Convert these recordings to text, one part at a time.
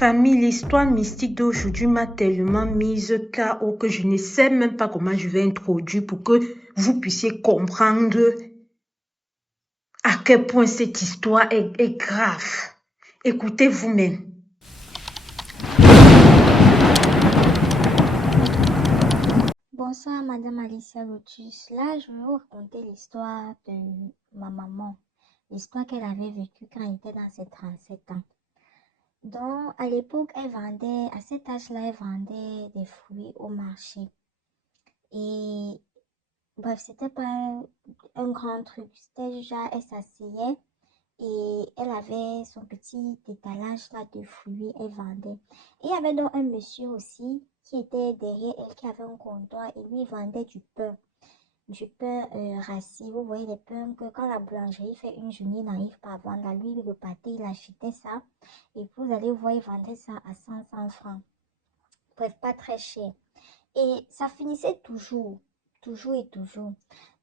Famille, l'histoire mystique d'aujourd'hui m'a tellement mise KO que je ne sais même pas comment je vais introduire pour que vous puissiez comprendre à quel point cette histoire est grave. Écoutez vous-même. Bonsoir Madame Alicia Lotus. Là, je vais vous raconter l'histoire de ma maman. L'histoire qu'elle avait vécue quand elle était dans ses 37 ans. Donc, à l'époque, à cet âge-là, elle vendait des fruits au marché. Et bref, c'était pas un grand truc. C'était déjà, elle s'asseyait et elle avait son petit étalage là de fruits, elle vendait. Et il y avait donc un monsieur aussi qui était derrière elle, qui avait un comptoir et lui il vendait du pain rassis. Vous voyez les pains que quand la boulangerie fait une journée, n'arrive pas à vendre. À lui, le pâté, il achetait ça. Et vous allez voir, il vendait ça à 500 francs. Bref, pas très cher. Et ça finissait toujours, toujours et toujours.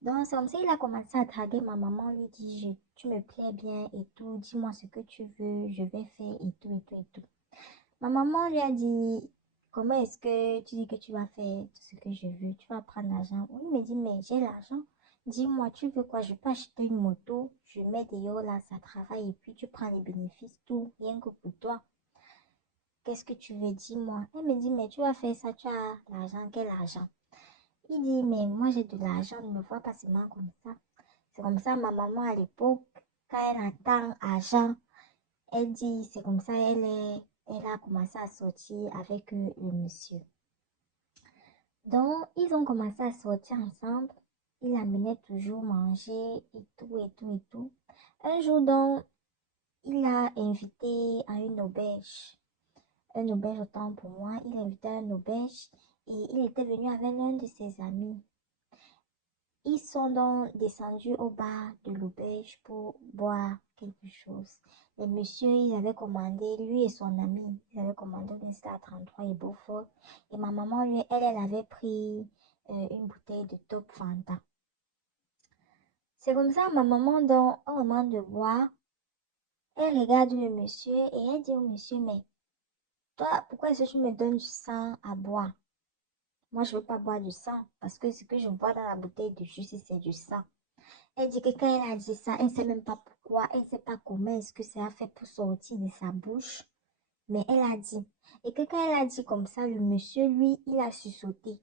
Donc, c'est comme ça qu'il a commencé à draguer ma maman, lui dit, tu me plais bien et tout, dis-moi ce que tu veux, je vais faire et tout, et tout, et tout. Ma maman lui a dit, comment est-ce que tu dis que tu vas faire tout ce que je veux, tu vas prendre l'argent. Oui, il me dit, mais j'ai l'argent. Dis-moi, tu veux quoi? Je peux acheter une moto, je mets des euros là, ça travaille et puis tu prends les bénéfices, tout, rien que pour toi. Qu'est-ce que tu veux? Dis-moi. Elle me dit, mais tu vas faire ça, tu as l'argent, quel argent? Il dit, mais moi j'ai de l'argent, ne me vois pas seulement comme ça. C'est comme ça, ma maman à l'époque, quand elle entend argent, elle dit, c'est comme ça, elle a commencé à sortir avec le monsieur. Donc, ils ont commencé à sortir ensemble. Il l'amenait toujours manger et tout, et tout, et tout. Un jour, donc, il a invité à une auberge. Un auberge autant pour moi. Il a invité à une auberge et il était venu avec un de ses amis. Ils sont donc descendus au bar de l'auberge pour boire quelque chose. Les messieurs, ils avaient commandé, lui et son ami, ils avaient commandé un Star 33 et Beaufort. Et ma maman, lui, elle avait pris une bouteille de Top Fanta. C'est comme ça, ma maman, dans un moment de boire, elle regarde le monsieur et elle dit au monsieur, mais toi, pourquoi est-ce que tu me donnes du sang à boire? Moi, je ne veux pas boire du sang parce que ce que je bois dans la bouteille de jus, c'est du sang. Elle dit que quand elle a dit ça, elle ne sait même pas pourquoi, elle ne sait pas comment est-ce que ça a fait pour sortir de sa bouche, mais elle a dit. Et que quand elle a dit comme ça, le monsieur, lui, il a sursauté.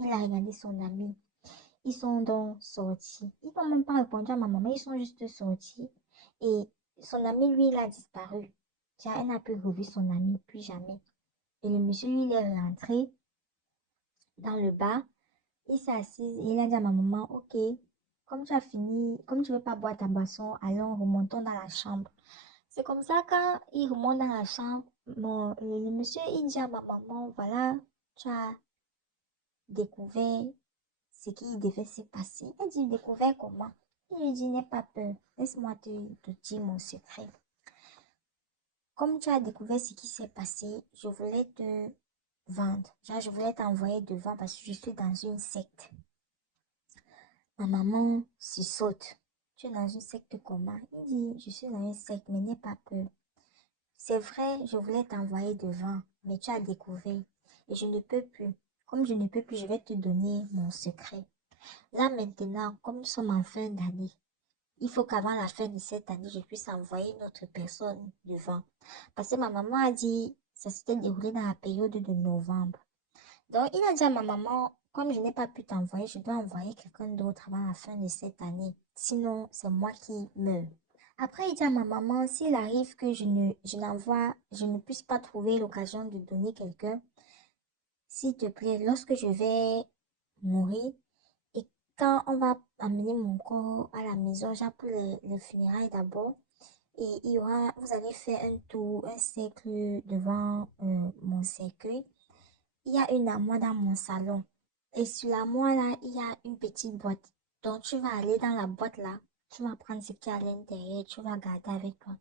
Il a regardé son ami. Ils sont donc sortis. Ils n'ont même pas répondu à ma maman, ils sont juste sortis. Et son ami, lui, il a disparu. Tiens, elle n'a plus revu son ami, plus jamais. Et le monsieur, lui, il est rentré dans le bar. Il s'est assis et il a dit à ma maman, ok, comme tu as fini, comme tu ne veux pas boire ta boisson, allons, remontons dans la chambre. C'est comme ça, quand il remonte dans la chambre, le monsieur, il dit à ma maman, voilà, tu as découvert ce qui devait se passer. Elle dit, découvert comment? Il lui dit, n'aie pas peur, laisse-moi te dire mon secret. Comme tu as découvert ce qui s'est passé, je voulais te vendre. Genre, je voulais t'envoyer devant parce que je suis dans une secte. Ma maman se saute. Tu es dans une secte comment? Il dit, je suis dans une secte, mais n'aie pas peur. C'est vrai, je voulais t'envoyer devant, mais tu as découvert. Et je ne peux plus. Comme je ne peux plus, je vais te donner mon secret. Là maintenant, comme nous sommes en fin d'année, il faut qu'avant la fin de cette année, je puisse envoyer une autre personne devant. Parce que ma maman a dit, ça s'était déroulé dans la période de novembre. Donc, il a dit à ma maman, comme je n'ai pas pu t'envoyer, je dois envoyer quelqu'un d'autre avant la fin de cette année. Sinon, c'est moi qui meurs. Après, il dit à ma maman, s'il arrive que je ne puisse pas trouver l'occasion de donner quelqu'un, s'il te plaît, lorsque je vais mourir et quand on va amener mon corps à la maison, genre pour les funérailles d'abord, et vous allez faire un tour, un cercle devant mon cercueil. Il y a une armoire dans mon salon. Et sur l'armoire là, il y a une petite boîte. Donc tu vas aller dans la boîte là, tu vas prendre ce qui est à l'intérieur, tu vas garder avec toi.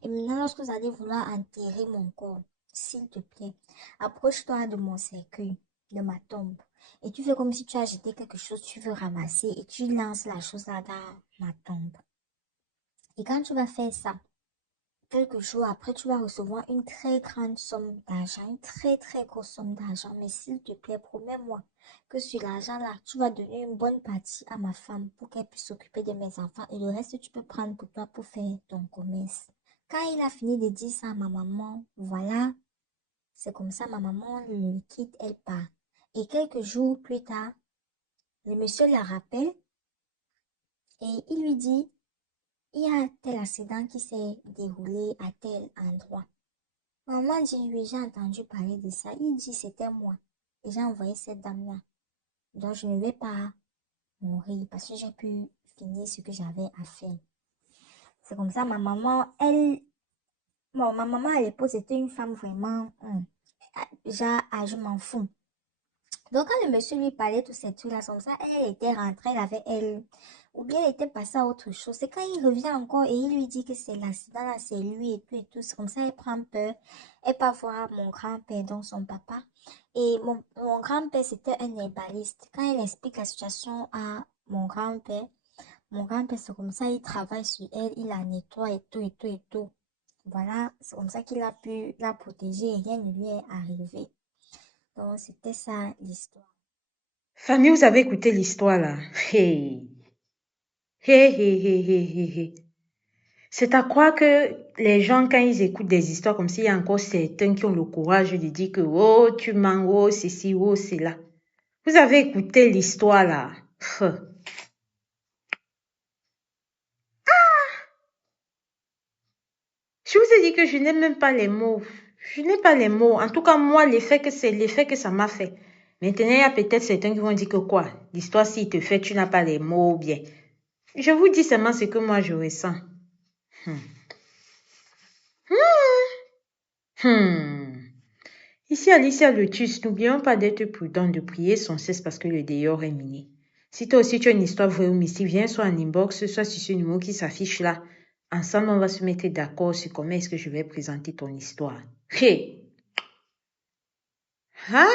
Et maintenant, lorsque vous allez vouloir enterrer mon corps, s'il te plaît, approche-toi de mon cercueil, de ma tombe. Et tu fais comme si tu as jeté quelque chose, tu veux ramasser et tu lances la chose là dans ma tombe. Et quand tu vas faire ça, quelques jours après, tu vas recevoir une très grande somme d'argent, une très très grosse somme d'argent. Mais s'il te plaît, promets-moi que sur l'argent-là, tu vas donner une bonne partie à ma femme pour qu'elle puisse s'occuper de mes enfants. Et le reste, tu peux prendre pour toi pour faire ton commerce. Quand il a fini de dire ça à ma maman, voilà, c'est comme ça, ma maman le quitte, elle part. Et quelques jours plus tard, le monsieur la rappelle et il lui dit, il y a tel accident qui s'est déroulé à tel endroit. Maman dit, oui, j'ai entendu parler de ça. Il dit, c'était moi. Et j'ai envoyé cette dame-là. Donc, je ne vais pas mourir parce que j'ai pu finir ce que j'avais à faire. C'est comme ça, ma maman, ma maman à l'époque, c'était une femme vraiment, genre, je m'en fous. Donc, quand le monsieur lui parlait de ces trucs-là, comme ça, elle était rentrée, ou bien elle était passée à autre chose. C'est quand il revient encore et il lui dit que c'est l'accident, là, c'est lui et tout et tout. C'est comme ça, elle prend peur. Elle part voir mon grand-père, donc son papa. Et mon grand-père, c'était un herbaliste. Quand elle explique la situation à mon grand-père, c'est comme ça, il travaille sur elle, il la nettoie et tout et tout et tout. Voilà, c'est comme ça qu'il a pu la protéger et rien ne lui est arrivé. Donc, c'était ça l'histoire. Famille, vous avez écouté l'histoire là. Hey. Hey, hey, hey, hey, hey, hey. C'est à croire que les gens, quand ils écoutent des histoires comme ça, il y a encore certains qui ont le courage de dire que oh, tu mens, oh, c'est ci, oh, c'est là. Vous avez écouté l'histoire là. Je vous ai dit que je n'ai même pas les mots. Je n'ai pas les mots. En tout cas, moi, l'effet que ça m'a fait. Maintenant, il y a peut-être certains qui vont dire que quoi? L'histoire, s'il te fait, tu n'as pas les mots, bien. Je vous dis seulement ce que moi, je ressens. Ici, Alicia Lotus, n'oublions pas d'être prudent, de prier sans cesse parce que le dehors est miné. Si toi aussi tu as une histoire vraie ou mystique, viens soit en inbox, soit sur ce numéro qui s'affiche là. Ensemble, on va se mettre d'accord sur comment est-ce que je vais présenter ton histoire. Hey! Hein?